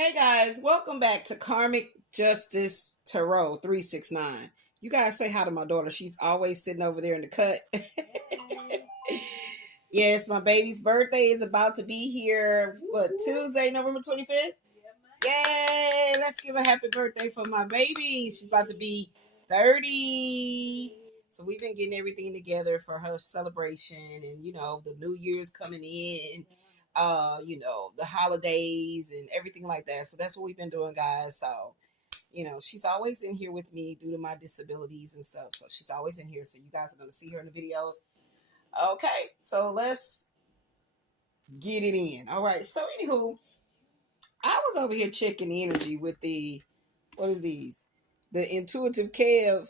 Hey guys, welcome back to Karmic Justice Tarot 369. You guys say hi to my daughter. She's always sitting over there in the cut. Yes, my baby's birthday is about to be here. What, Tuesday, November 25th? Yay! Let's give a happy birthday for my baby. She's about to be 30. So we've been getting everything together for her celebration, and the New Year's coming in, the holidays and everything like that. So that's what we've been doing, guys. So, she's always in here with me due to my disabilities and stuff. So she's always in here. So you guys are gonna see her in the videos. Okay, so let's get it in. All right. So anywho, I was over here checking energy with what is these? The Intuitive Kev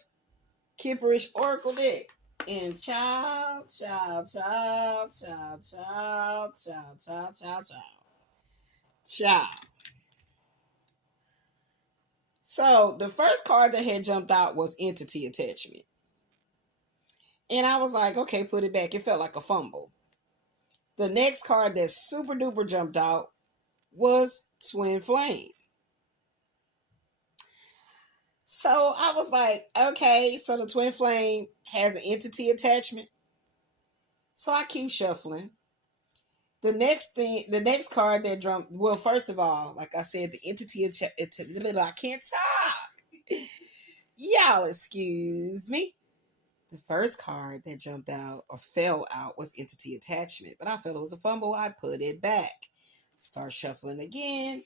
Kipperish Oracle deck. And child. So the first card that had jumped out was Entity Attachment. And I was like, okay, put it back. It felt like a fumble. The next card that super duper jumped out was Twin Flame. So I was like, okay, so the Twin Flame has an entity attachment. So I keep shuffling. The next card that jumped, well, first of all, like I said, the entity attachment, I can't talk. Y'all excuse me. The first card that jumped out or fell out was entity attachment, but I felt it was a fumble. I put it back. Start shuffling again.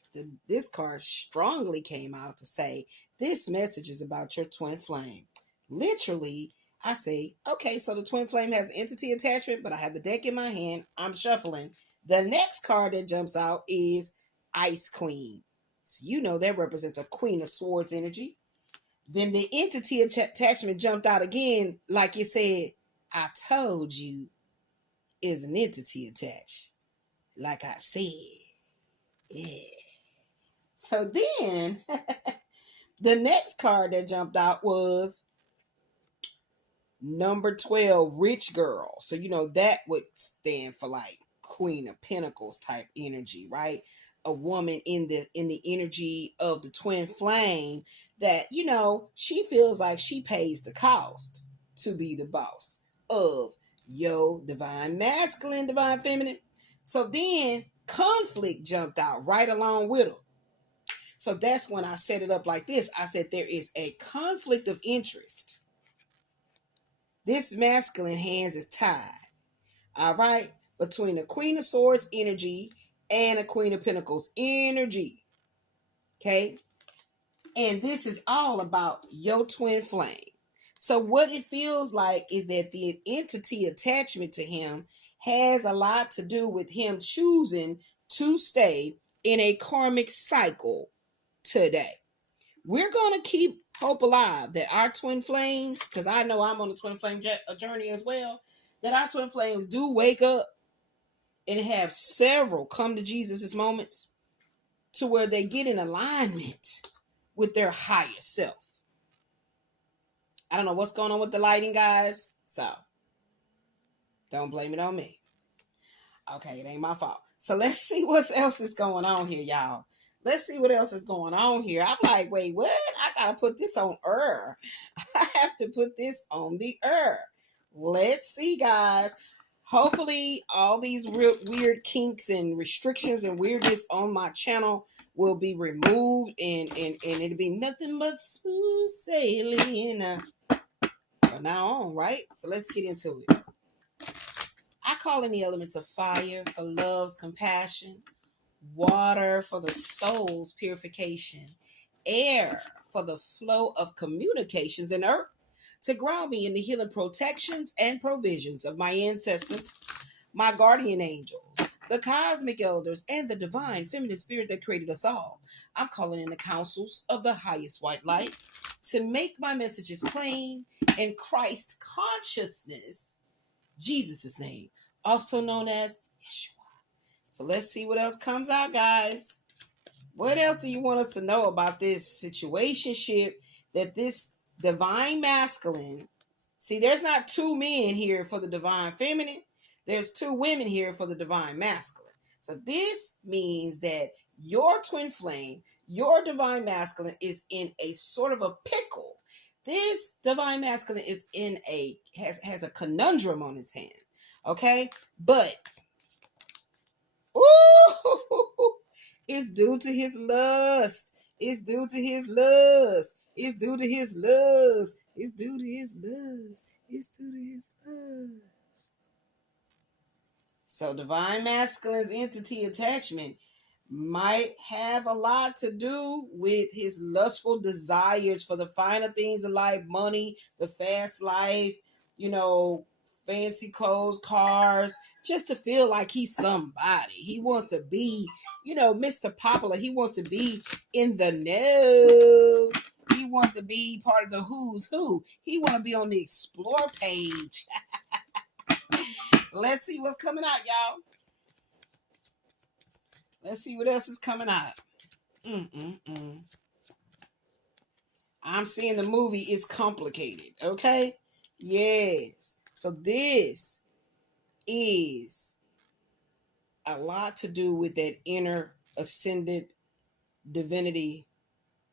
This card strongly came out to say, this message is about your twin flame. Literally, I say, okay, so the twin flame has entity attachment, but I have the deck in my hand. I'm shuffling. The next card that jumps out is Ice Queen. So that represents a Queen of Swords energy. Then the entity attachment jumped out again, like it said, I told you is an entity attached. Like I said. Yeah. So then, the next card that jumped out was number 12, Rich Girl. So, that would stand for like Queen of Pentacles type energy, right? A woman in the energy of the twin flame that, she feels like she pays the cost to be the boss of yo divine masculine, divine feminine. So then conflict jumped out right along with her. So that's when I set it up like this. I said there is a conflict of interest. This masculine hands is tied, all right, between a Queen of Swords energy and a Queen of Pentacles energy, okay? And this is all about your twin flame. So what it feels like is that the entity attachment to him has a lot to do with him choosing to stay in a karmic cycle today. We're going to keep hope alive that our twin flames, because I know I'm on a twin flame journey as well, that our twin flames do wake up and have several come to Jesus' moments to where they get in alignment with their higher self. I don't know what's going on with the lighting, guys, so don't blame it on me. Okay, it ain't my fault. So let's see what else is going on here, y'all. Let's see what else is going on here. I'm like, wait, what? I gotta put this on I have to put this on the Let's see, guys. Hopefully, all these weird kinks and restrictions and weirdness on my channel will be removed, and it'll be nothing but smooth sailing from now on, right? So let's get into it. I call in the elements of fire for love's compassion, water for the soul's purification, air for the flow of communications, and earth to ground me in the healing protections and provisions of my ancestors, my guardian angels, the cosmic elders, and the divine feminine spirit that created us all. I'm calling in the counsels of the highest white light to make my messages plain in Christ consciousness, Jesus' name, also known as Yeshua. So let's see what else comes out, guys. What else do you want us to know about this situationship that this divine masculine... See, there's not two men here for the divine feminine. There's two women here for the divine masculine. So this means that your twin flame, your divine masculine is in a sort of a pickle. This divine masculine is in a has a conundrum on his hand. Okay? But ooh, it's due to his lust. It's due to his lust. It's due to his lust. It's due to his lust. It's due to his lust. So divine masculine's entity attachment might have a lot to do with his lustful desires for the finer things in life, money, the fast life, you know, fancy clothes, cars, just to feel like he's somebody. He wants to be, you know, Mr. Popular. He wants to be in the know. He wants to be part of the who's who. He want to be on the explore page. Let's see what's coming out, y'all. Let's see what else is coming out. I'm seeing the movie is complicated. Okay? Yes. So this is a lot to do with that inner ascended divinity.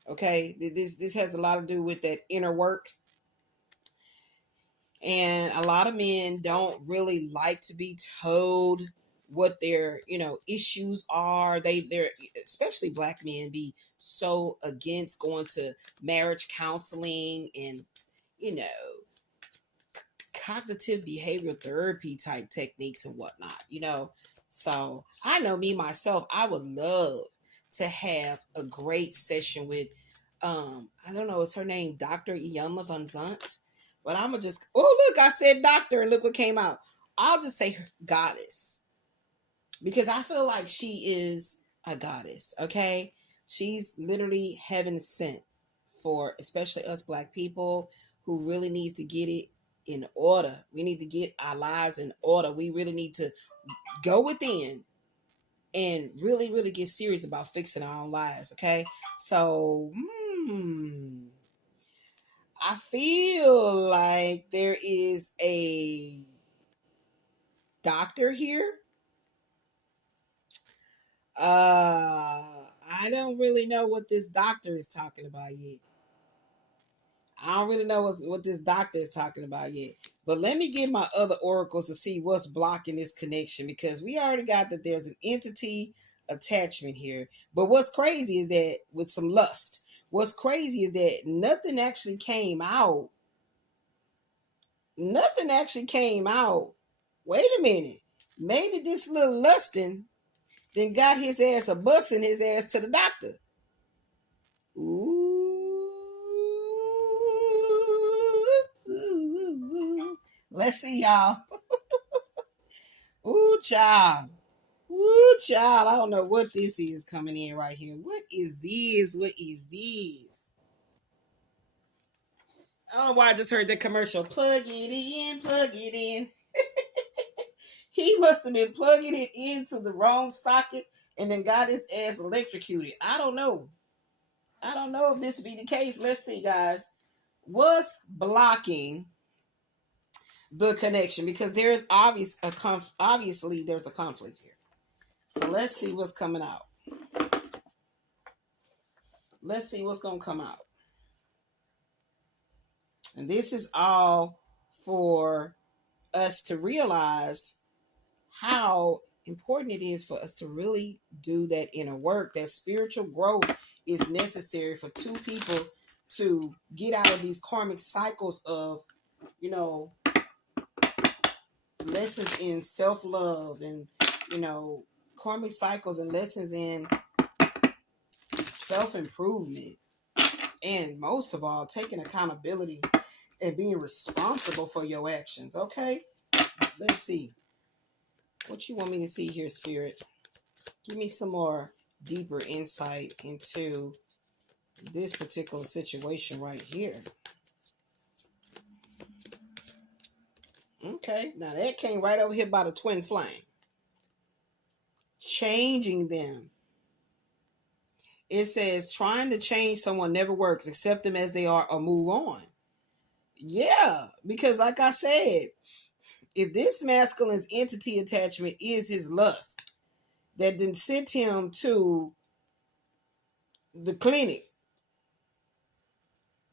Okay? This has a lot to do with that inner work. And a lot of men don't really like to be told what their, you know, issues are. They're especially black men be so against going to marriage counseling and, you know, cognitive behavioral therapy type techniques and whatnot, you know. So I know me myself, I would love to have a great session with I don't know, is her name Dr. Iyanla Van Zant? But I'm gonna just, oh look, I said doctor and look what came out. I'll just say her goddess. Because I feel like she is a goddess, okay? She's literally heaven sent for especially us black people who really needs to get it in order. We need to get our lives in order. We really need to go within and really, really get serious about fixing our own lives, okay? So, I feel like there is a doctor here. I don't really know what this doctor is talking about yet. I don't really know what this doctor is talking about yet. But let me get my other oracles to see what's blocking this connection, because we already got that there's an entity attachment here. But what's crazy is that with some lust, what's crazy is that nothing actually came out. Nothing actually came out. Wait a minute. Maybe this little lusting then got his ass a busing his ass to the doctor. Ooh. Let's see, y'all. Ooh, child. Ooh, child. I don't know what this is coming in right here. What is this? What is this? I don't know why I just heard the commercial. Plug it in, plug it in. He must have been plugging it into the wrong socket and then got his ass electrocuted. I don't know. I don't know if this be the case. Let's see, guys. What's blocking the connection? Because there's obviously there's a conflict here. So let's see what's coming out. Let's see what's going to come out. And this is all for us to realize how important it is for us to really do that inner work. That spiritual growth is necessary for two people to get out of these karmic cycles of, you know, lessons in self-love and, you know, karmic cycles and lessons in self-improvement. And most of all, taking accountability and being responsible for your actions. Okay? Let's see. What you want me to see here, Spirit? Give me some more deeper insight into this particular situation right here. Okay, now that came right over here by the twin flame. Changing them. It says trying to change someone never works. Accept them as they are or move on. Yeah, because like I said, if this masculine's entity attachment is his lust that then sent him to the clinic.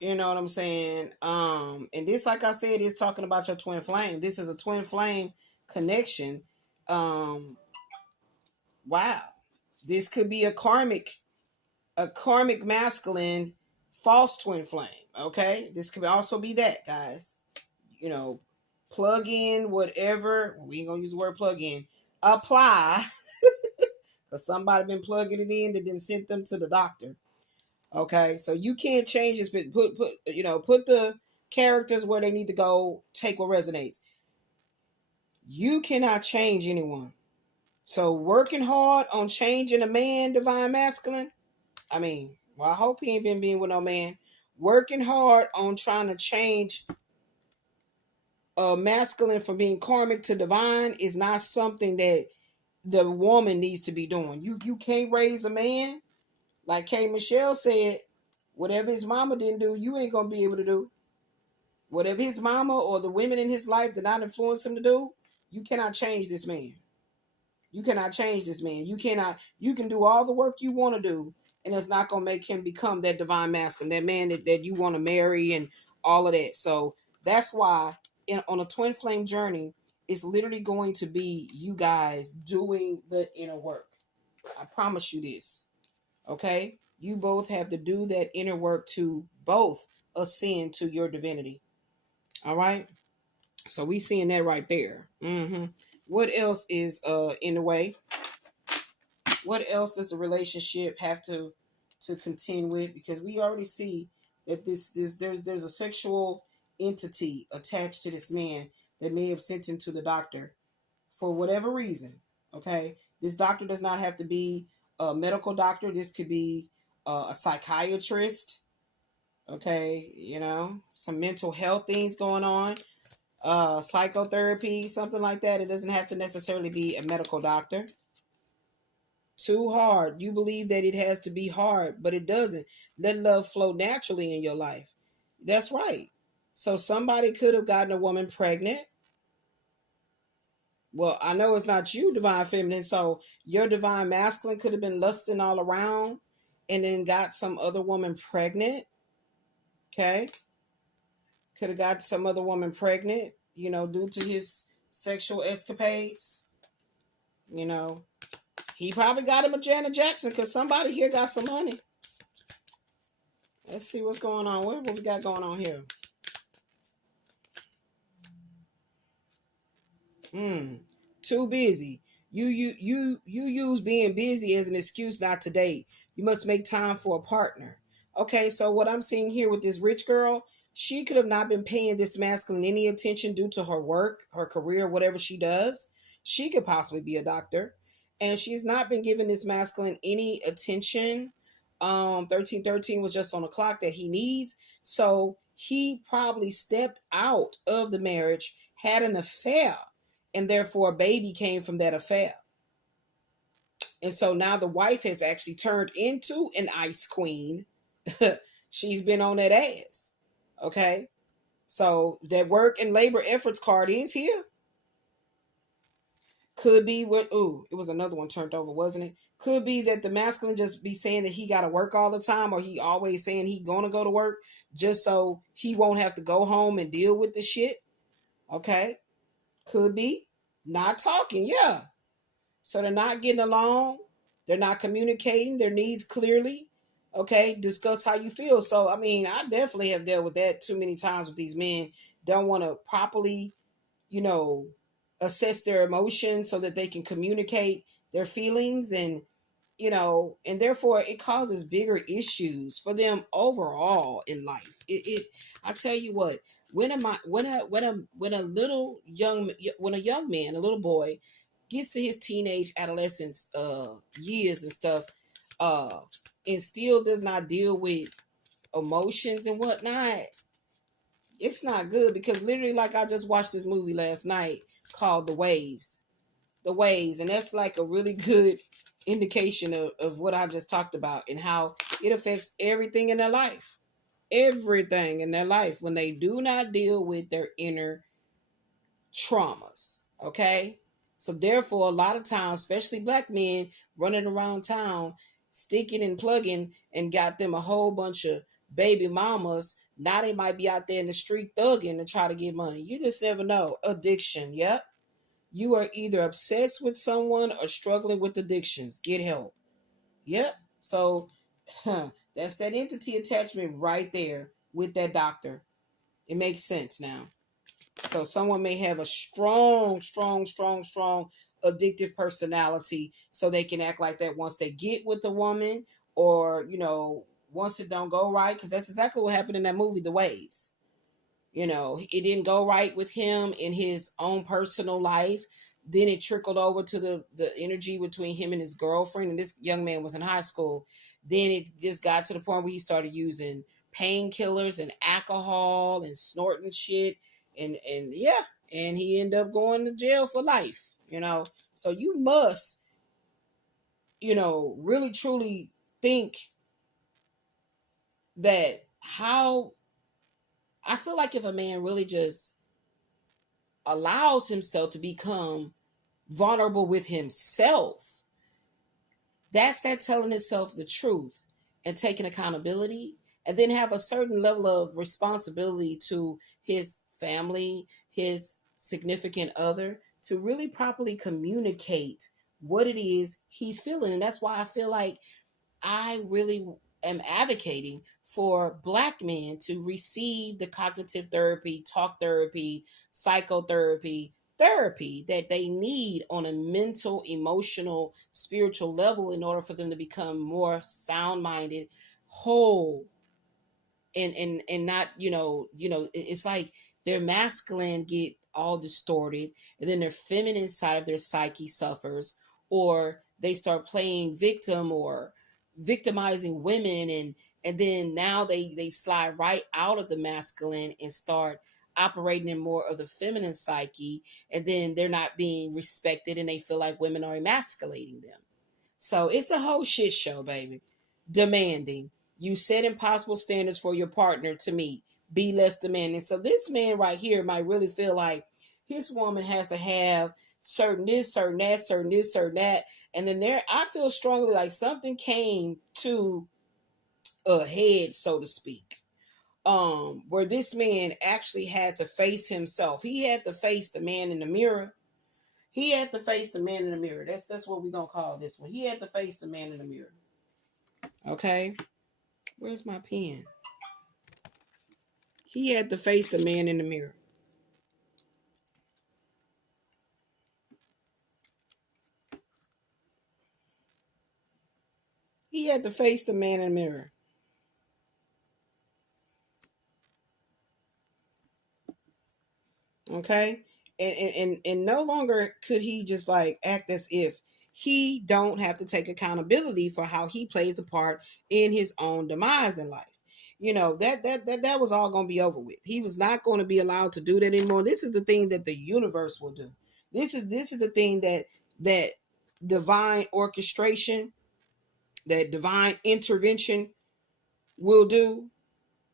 You know what I'm saying? And this, like I said, is talking about your twin flame. This is a twin flame connection. Um, wow. This could be a karmic masculine false twin flame. Okay? This could also be that, guys. You know, plug in whatever. We ain't gonna use the word plug in. Apply. Because somebody been plugging it in that didn't send them to the doctor. Okay, so you can't change this, but put the characters where they need to go. Take what resonates. You cannot change anyone. So working hard on changing a man, divine masculine. I mean, well, I hope he ain't been being with no man. Working hard on trying to change a masculine from being karmic to divine is not something that the woman needs to be doing. You can't raise a man. Like K. Michelle said, whatever his mama didn't do, you ain't gonna be able to do. Whatever his mama or the women in his life did not influence him to do, you cannot change this man. You cannot change this man. You can do all the work you want to do, and it's not gonna make him become that divine masculine, that man that you want to marry and all of that. So that's why on a twin flame journey, it's literally going to be you guys doing the inner work. I promise you this. Okay? You both have to do that inner work to both ascend to your divinity. All right? So we seeing that right there. What else is in the way? What else does the relationship have to contend with? Because we already see that there's a sexual entity attached to this man that may have sent him to the doctor for whatever reason. Okay? This doctor does not have to be a medical doctor. This could be a psychiatrist. Okay, some mental health things going on, psychotherapy, something like that. It doesn't have to necessarily be a medical doctor. Too hard. You believe that it has to be hard, but it doesn't. Let love flow naturally in your life. That's right. So somebody could have gotten a woman pregnant. Well, I know it's not you, divine feminine. So your divine masculine could have been lusting all around and then got some other woman pregnant. Okay. Could have got some other woman pregnant, due to his sexual escapades. You know, he probably got him a Janet Jackson because somebody here got some money. Let's see what's going on. What we got going on here? Too busy. You use being busy as an excuse not to date. You must make time for a partner. Okay, so what I'm seeing here with this rich girl, she could have not been paying this masculine any attention due to her work, her career, whatever she does. She could possibly be a doctor. And she's not been giving this masculine any attention. 1313 was just on the clock that he needs. So he probably stepped out of the marriage, had an affair, and therefore a baby came from that affair. And so now the wife has actually turned into an ice queen. She's been on that ass. Okay. So that work and labor efforts card is here. Could be what, it was another one turned over, wasn't it? Could be that the masculine just be saying that he got to work all the time, or he always saying he gonna go to work just so he won't have to go home and deal with the shit. Okay. Could be not talking. Yeah. So they're not getting along. They're not communicating their needs clearly. Okay, discuss how you feel. So, I mean, I definitely have dealt with that too many times with these men. Don't want to properly, you know, assess their emotions so that they can communicate their feelings, and therefore it causes bigger issues for them overall in life. I tell you what, when a little young when a young man, a little boy, gets to his teenage adolescence years and stuff, uh and still does not deal with emotions and whatnot, it's not good. Because literally, like, I just watched this movie last night called The Waves, and that's like a really good indication of what I just talked about and how it affects everything in their life. Everything in their life when they do not deal with their inner traumas. Okay? So therefore, a lot of times, especially black men running around town sticking and plugging and got them a whole bunch of baby mamas. Now they might be out there in the street thugging to try to get money. You just never know. Addiction, yep. You are either obsessed with someone or struggling with addictions. Get help. Yep. So that's that entity attachment right there with that doctor. It makes sense now. So someone may have a strong addictive personality, so they can act like that once they get with the woman, or once it don't go right, because that's exactly what happened in that movie, The Waves. It didn't go right with him in his own personal life. Then it trickled over to the energy between him and his girlfriend, and this young man was in high school. Then it just got to the point where he started using painkillers and alcohol and snorting shit, and yeah, and he ended up going to jail for life. So you must, really truly think that how I feel like if a man really just allows himself to become vulnerable with himself, that's that telling itself the truth and taking accountability, and then have a certain level of responsibility to his family, his significant other, to really properly communicate what it is he's feeling. And that's why I feel like I really am advocating for Black men to receive the cognitive therapy, talk therapy, psychotherapy, therapy that they need on a mental, emotional, spiritual level in order for them to become more sound minded, whole, and not it's like their masculine get all distorted, and then their feminine side of their psyche suffers, or they start playing victim or victimizing women, and then now they slide right out of the masculine and start operating in more of the feminine psyche, and then they're not being respected and they feel like women are emasculating them. So it's a whole shit show, baby. Demanding. You set impossible standards for your partner to meet. Be less demanding. So this man right here might really feel like his woman has to have certain this, certain that, certain this, certain that. And then I feel strongly like something came to a head, so to speak. Where this man actually had to face himself. He had to face the man in the mirror. He had to face the man in the mirror. That's what we're gonna call this one. He had to face the man in the mirror. Okay? Where's my pen? He had to face the man in the mirror. He had to face the man in the mirror. Okay? And no longer could he just like act as if he don't have to take accountability for how he plays a part in his own demise in life. That was all going to be over with. He was not going to be allowed to do that anymore. This is the thing that the universe will do. This is the thing that divine orchestration, that divine intervention will do.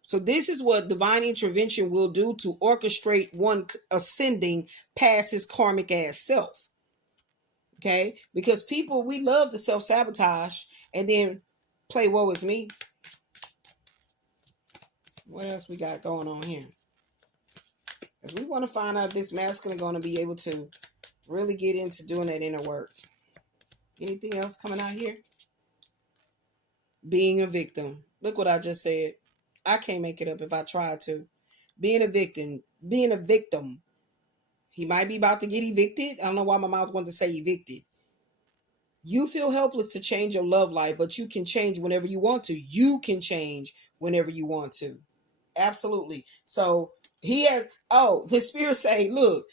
So this is what divine intervention will do to orchestrate one ascending past his karmic ass self. Okay? Because people, we love to self-sabotage and then play woe is me. What else we got going on here? Because we want to find out if this masculine going to be able to really get into doing that inner work. Anything else coming out here? Being a victim. Look what I just said. I can't make it up if I tried to. Being a victim. Being a victim. He might be about to get evicted. I don't know why my mouth wanted to say evicted. You feel helpless to change your love life, but you can change whenever you want to. You can change whenever you want to. Absolutely. So he has, the spirit say, look,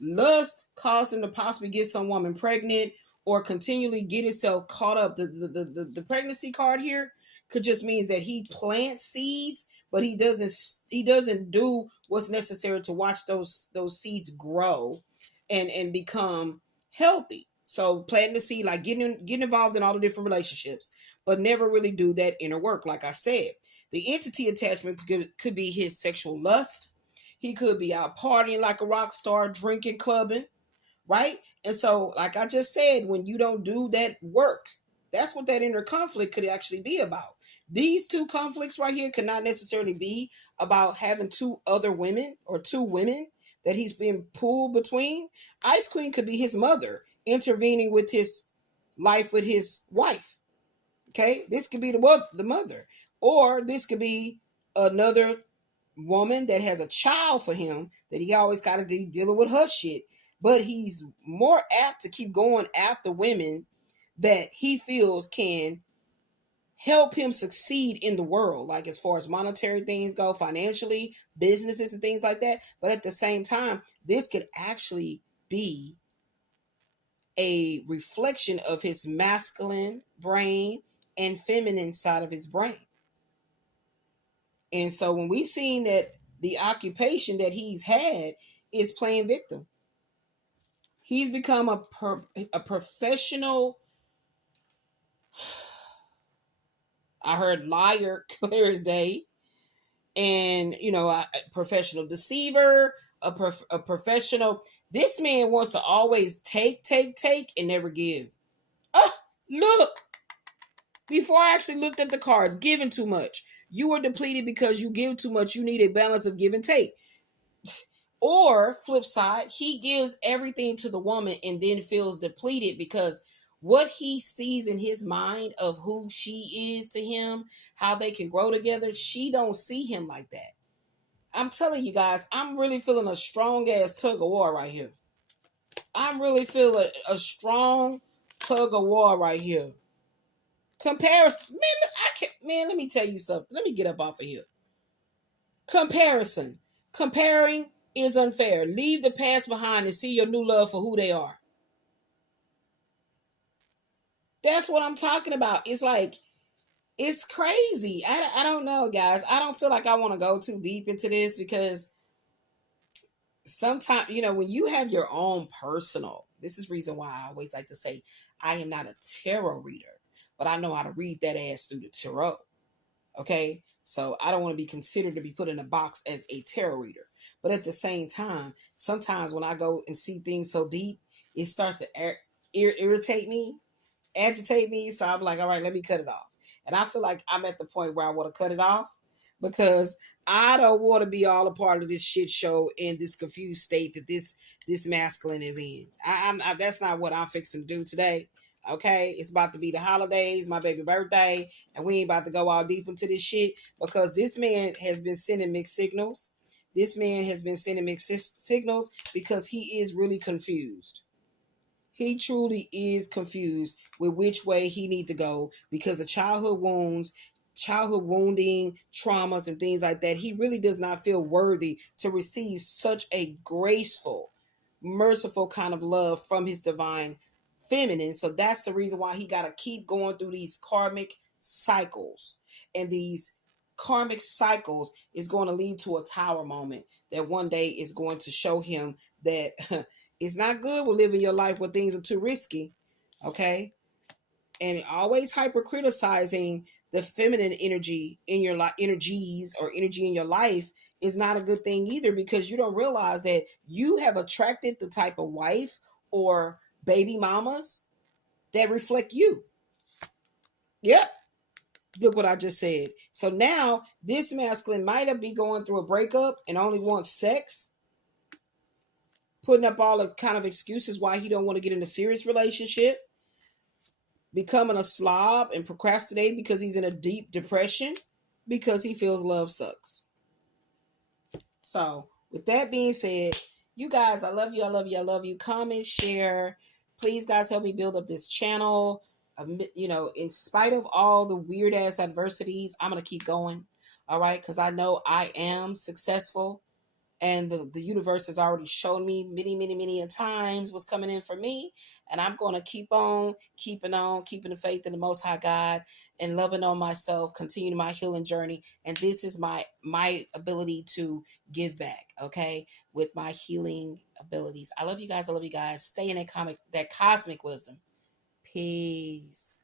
lust caused him to possibly get some woman pregnant or continually get himself caught up. The pregnancy card here could just means that he plants seeds, but he doesn't do what's necessary to watch those seeds grow and become healthy. So planting the seed, like getting involved in all the different relationships, but never really do that inner work, like I said. The entity attachment could be his sexual lust. He could be out partying like a rock star, drinking, clubbing, right? And so, like I just said, when you don't do that work, That's what that inner conflict could actually be about. These two conflicts right here could not necessarily be about having two other women or two women that he's being pulled between. Ice Queen could be his mother intervening with his life with his wife. Okay, this could be the mother, or this could be another woman that has a child for him that he always got to be dealing with her shit. But he's more apt to keep going after women that he feels can help him succeed in the world, like as far as monetary things go, financially, businesses and things like that. But at the same time, this could actually be a reflection of his masculine brain and feminine side of his brain. And so when we seen that the occupation that he's had is playing victim, he's become a professional. I heard liar clear as day, and a professional deceiver, a professional. This man wants to always take, and never give. Oh, look! Before I actually looked at the cards, giving too much. You are depleted because you give too much. You need a balance of give and take. Or flip side, he gives everything to the woman and then feels depleted because what he sees in his mind of who she is to him, how they can grow together, she don't see him like that. I'm telling you guys, I'm really feeling a strong ass tug of war right here. I'm really feeling a strong tug of war right here. Comparison, man. I can't, man. Let me tell you something. Let me get up off of here. Comparison, comparing is unfair. Leave the past behind and see your new love for who they are. That's what I'm talking about. It's like, it's crazy. I don't know, guys. I don't feel like I want to go too deep into this because sometimes, when you have your own personal, this is reason why I always like to say I am not a tarot reader, but I know how to read that ass through the tarot. Okay. So I don't want to be considered to be put in a box as a tarot reader. But at the same time, sometimes when I go and see things so deep, it starts to irritate me, agitate me. So I'm like, all right, let me cut it off. And I feel like I'm at the point where I want to cut it off because I don't want to be all a part of this shit show in this confused state that this masculine is in. That's not what I'm fixing to do today. Okay, it's about to be the holidays, my baby birthday, and we ain't about to go all deep into this shit because this man has been sending mixed signals. This man has been sending mixed signals because he is really confused. He truly is confused with which way he need to go because of childhood wounds, childhood wounding, traumas, and things like that. He really does not feel worthy to receive such a graceful, merciful kind of love from his divine feminine. So that's the reason why he got to keep going through these karmic cycles. And these karmic cycles is going to lead to a tower moment that one day is going to show him that it's not good with living your life where things are too risky. Okay. And always hyper criticizing the feminine energy in your life, energies or energy in your life is not a good thing either because you don't realize that you have attracted the type of wife or baby mamas that reflect you. Yep. Look what I just said. So now this masculine might have been going through a breakup and only wants sex, putting up all the kind of excuses why he don't want to get in a serious relationship, becoming a slob and procrastinating because he's in a deep depression because he feels love sucks. So with that being said, you guys, I love you. I love you. I love you. Comment, share. Please, guys, help me build up this channel. In spite of all the weird ass adversities, I'm going to keep going. All right. Because I know I am successful. And the universe has already shown me many times what's coming in for me. And I'm going to keep on, keeping the faith in the Most High God and loving on myself, continuing my healing journey. And this is my ability to give back, okay, with my healing abilities. I love you guys. I love you guys. Stay in that cosmic wisdom. Peace.